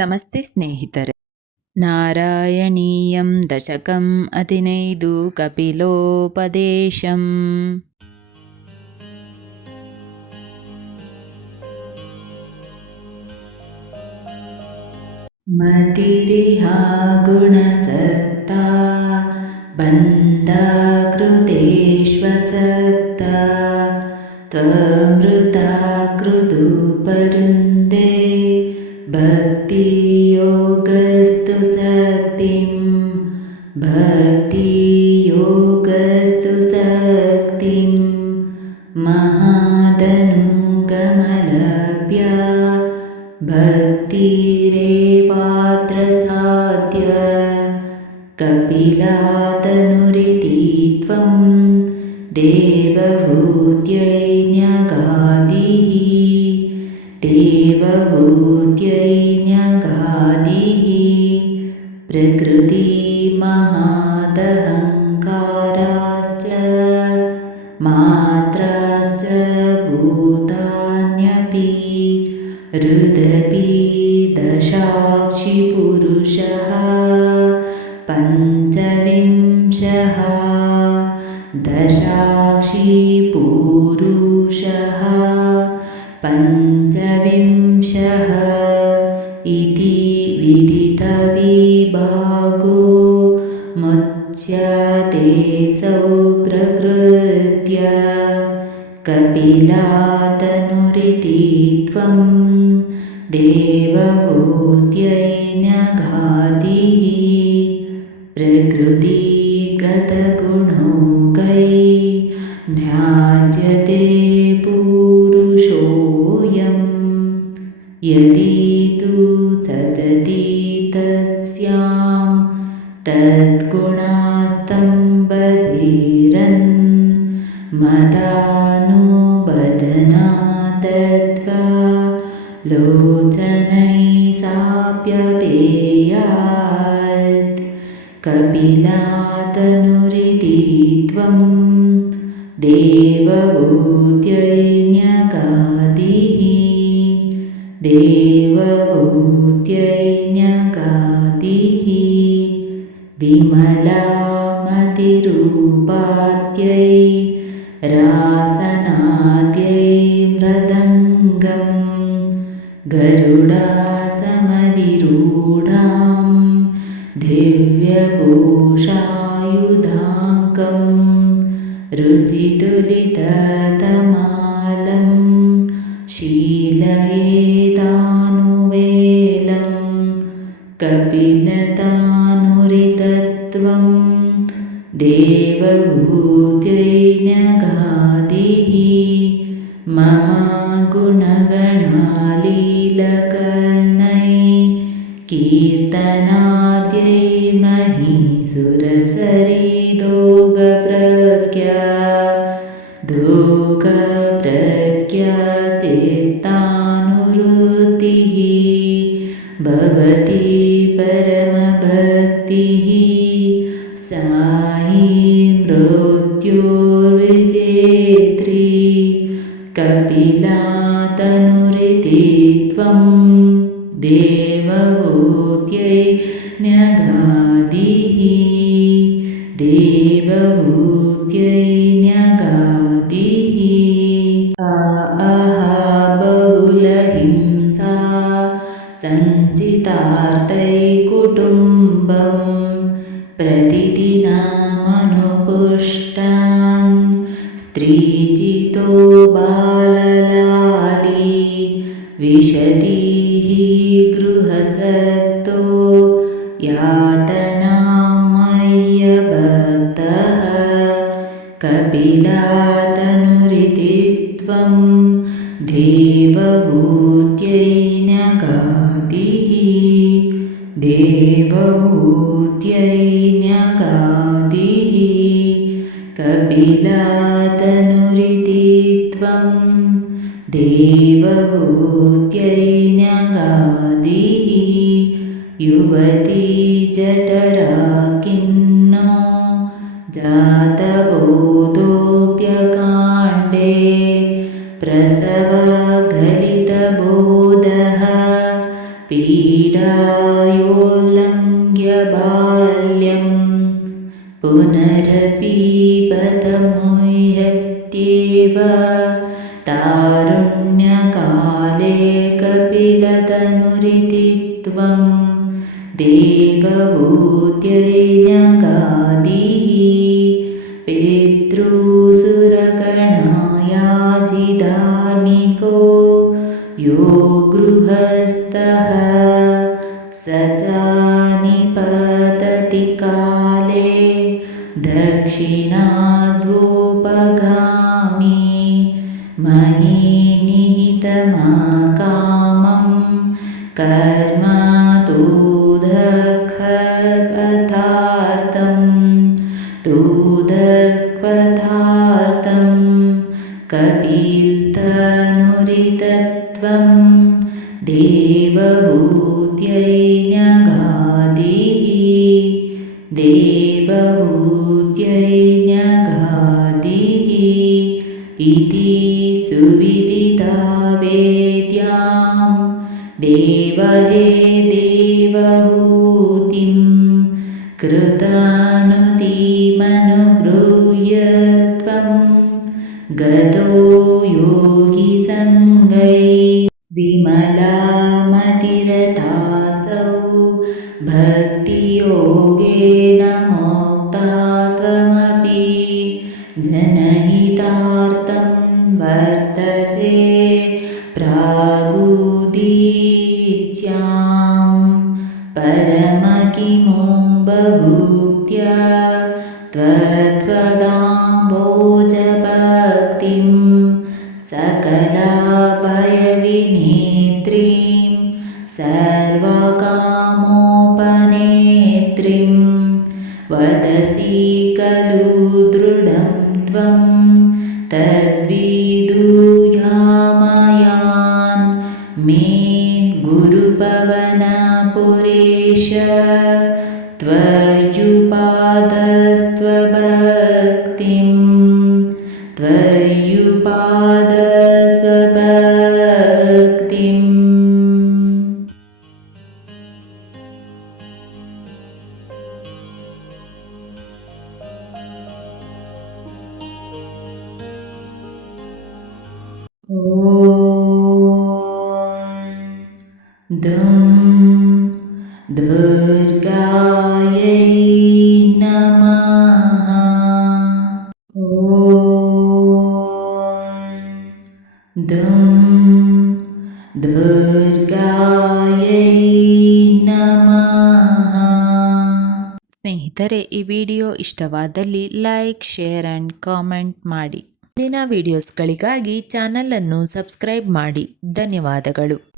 ನಮಸ್ತೆ ಸ್ನೇಹಿತರೆ. ನಾರಾಯಣೀಯಂ ದಶಕಂ ಅತಿನೈದು ಕಪಿಲೋಪದೇಶಂ. ಮತಿರಿಹಾ ಗುಣಸಕ್ತಾ ಬಂಧಾ ಕೃತೇಷ್ವಸಕ್ತಾ ತ್ವಮೃತಾ ಕೃತು ಪರುಂದೇ ಭಕ್ತಿಯೋಗಸ್ತು ಸಕ್ತಿಂ ಭಕ್ತಿಯೋಗಸ್ತು ಸಕ್ತಿಂ ಮಹಾದನುಗಮಲಭ್ಯ ಭಕ್ತಿರೇವಾತ್ರ ಸಾಧ್ಯ ಕಪಿಲಾತನುರಿತಿ ತ್ವಂ ದೇವಹೂತ್ಯೈನ್ಯಗಾದಿಃ ದೇವಹೂತ್ಯೈನ್ಯಗಾದಿಃ ಪ್ರಕೃತಿ ಮಹಾದಹಂಕಾರಾಶ್ಚ ಮಾತ್ರಾಶ್ಚ ಭೂತಾನ್ಯಪಿ ಹೃದಪಿ ದಶಾಕ್ಷಿ ಪುರುಷಃ ಪಂಚವಿಂಶಃ ದಶಾಕ್ಷಿ ಪುರುಷಃ ಪಂಚವಿಂಶಃ ಇತಿ ವಿದಿತವಿಭಾಗೋ ಮುಚ್ಯತೆ ಸೌ ಪ್ರಕೃತ್ಯ ಕಪಿಲಾತನುರಿತಿ ತ್ವಂ ದೇವಹೂತ್ಯೈನ್ಯಗಾದಿಃ ಪ್ರಕೃತಿಗತಗುಣೌಘೈ ನ್ಯಾಜ್ಯತೆ ಪುರುಷೋऽಯಂ ಯದಿ ತು ಸತತಿ ತಸ್ಯಾಂ ತದ್ಗುಣಾಸ್तं ಭಜೇರನ್ ಮದಾನುಭಜನಾದತ್ವಾ ಲೋಚನೈ ಸಾಪ್ಯಪೇಯಾತ್ ಕಪಿಲಾತನುರಿತಿ ತ್ವಂ ದೇವಹೂತ್ಯೈನ್ಯಗಾದಿಃ ದೇವಹೂತ್ಯೈನ್ಯಗಾದಿಃ ವಿಮಲಾಮತಿರೂಪಾದ್ಯೈ ರಾಸನಾದ್ಯೈ ಮೃದಂಗಂ ಗರುಡಾಸಮಧಿರೂಢಾಂ ದಿವ್ಯಭೂಷಾಯುಧಾಂಕಂ ರುಚಿತುಲಿತತಮಾಲಂ ಶೀಲಯೇತಾನುವೇಲಂ ಕಪಿಲತಾನುರಿತತ್ವಂ ದೇವಹೂತ್ಯೈನ್ಯಗಾದಿಃ ಮಮ ಗುಣಗಣಾಲೀಲಕರ್ಣೈ ಕೀರ್ತನಾದ್ಯೈ ಮಹೀಸುರಸರಿದೋಗಪ್ರಖ್ಯಾ ದೋಗಪ್ರಖ್ಯಾ ಚೇತ್ತಾನುವೃತ್ತಿಃ ಭವತಿ ಪರಮಭಕ್ತಿಃ ಸಾಹಿ ಮೃತ್ಯೋರ್ವಿಜೇತ್ರಿ ಕಪಿಲಾತನುರಿತಿ ತ್ವಂ ದೇವಹೂತ್ಯೈನ್ಯಗಾದಿಃ ದೇವಹೂತ್ಯೈನ್ಯಗಾದಿಃ ಬಹುಲಹಿಂಸಾ ಸಂಚಿತಾರ್ಥೈ ಕುಟುಂಬಂ ಪ್ರತಿದಿನಮನುಪುಷ್ಟಾನ್ ಸ್ತ್ರೀಚಿತೋ ಬಾಲಲಾಲಿ ವಿಶತೀಃ ಗೃಹಸಕ್ತೋ ಯಾತನಾಮಯ್ಯಭಕ್ತಃ ಕಪಿಲಾತನುರಿತಿ ತ್ವಂ ದೇವಹೂತ್ಯೈನ್ಯಗಾದಿಃ ದೇವಹೂತ್ಯೈನ್ಯಗಾದಿಃ ಕಪಿಲಾತನುರಿತಿ ತ್ವಂ ದೇವಹೂತ್ಯೈನ್ಯಗಾದಿಃ ಯುವತಿ ಜಠರಾ ಖಿನ್ನೋ ಜಾತಬೋಧೋऽಪ್ಯಕಾಂಡೇ ಪ್ರಸವಗಲಿತಬೋಧಃ ಪೀಡಾ तारुण्यकाले कपिलतनुरिति त्वं देवहूत्यैन्यगादिः पितृसुरगणायाजिधार्मिको यो गृहस्थः स च निपतति काले दक्षिणाद्वोपगामी मयि निहितमाकामं कर्म तूदक्वथार्थं कपिलतनुरितत्वं देवहूत्यैन्यगादिः इति सुविदिता वेद्यां देवहे देवहूतिं कृतानुतिमनुब्रूय त्वं गतो योगिसङ्गै विमलामतिरतासौ भक्तियोगेन मोक्ता त्वमपि जनहितार्थं वर्तसे प्रागुदीच्यां परमकिमो बहुक्त्या त्वदाम्भोजभक्तिं सकलाभयविनेत्रीं सर्वकामोपनेत्रीं वदसि खलु दृढं त्वं तद्विदुयामयान् मे गुरुपवनपुरेश त्वय्युपादस्वभक्तिम् दुर्गायै नमः। दुर्गायै नमः। ಸ್ನೇಹಿತರೆ, ಈ ವಿಡಿಯೋ ಇಷ್ಟವಾದಲ್ಲಿ ಲೈಕ್, ಶೇರ್ ಆ್ಯಂಡ್ ಕಾಮೆಂಟ್ ಮಾಡಿ. ಮುಂದಿನ ವಿಡಿಯೋಸ್ಗಳಿಗಾಗಿ ಚಾನಲನ್ನು ಸಬ್ಸ್ಕ್ರೈಬ್ ಮಾಡಿ. ಧನ್ಯವಾದಗಳು.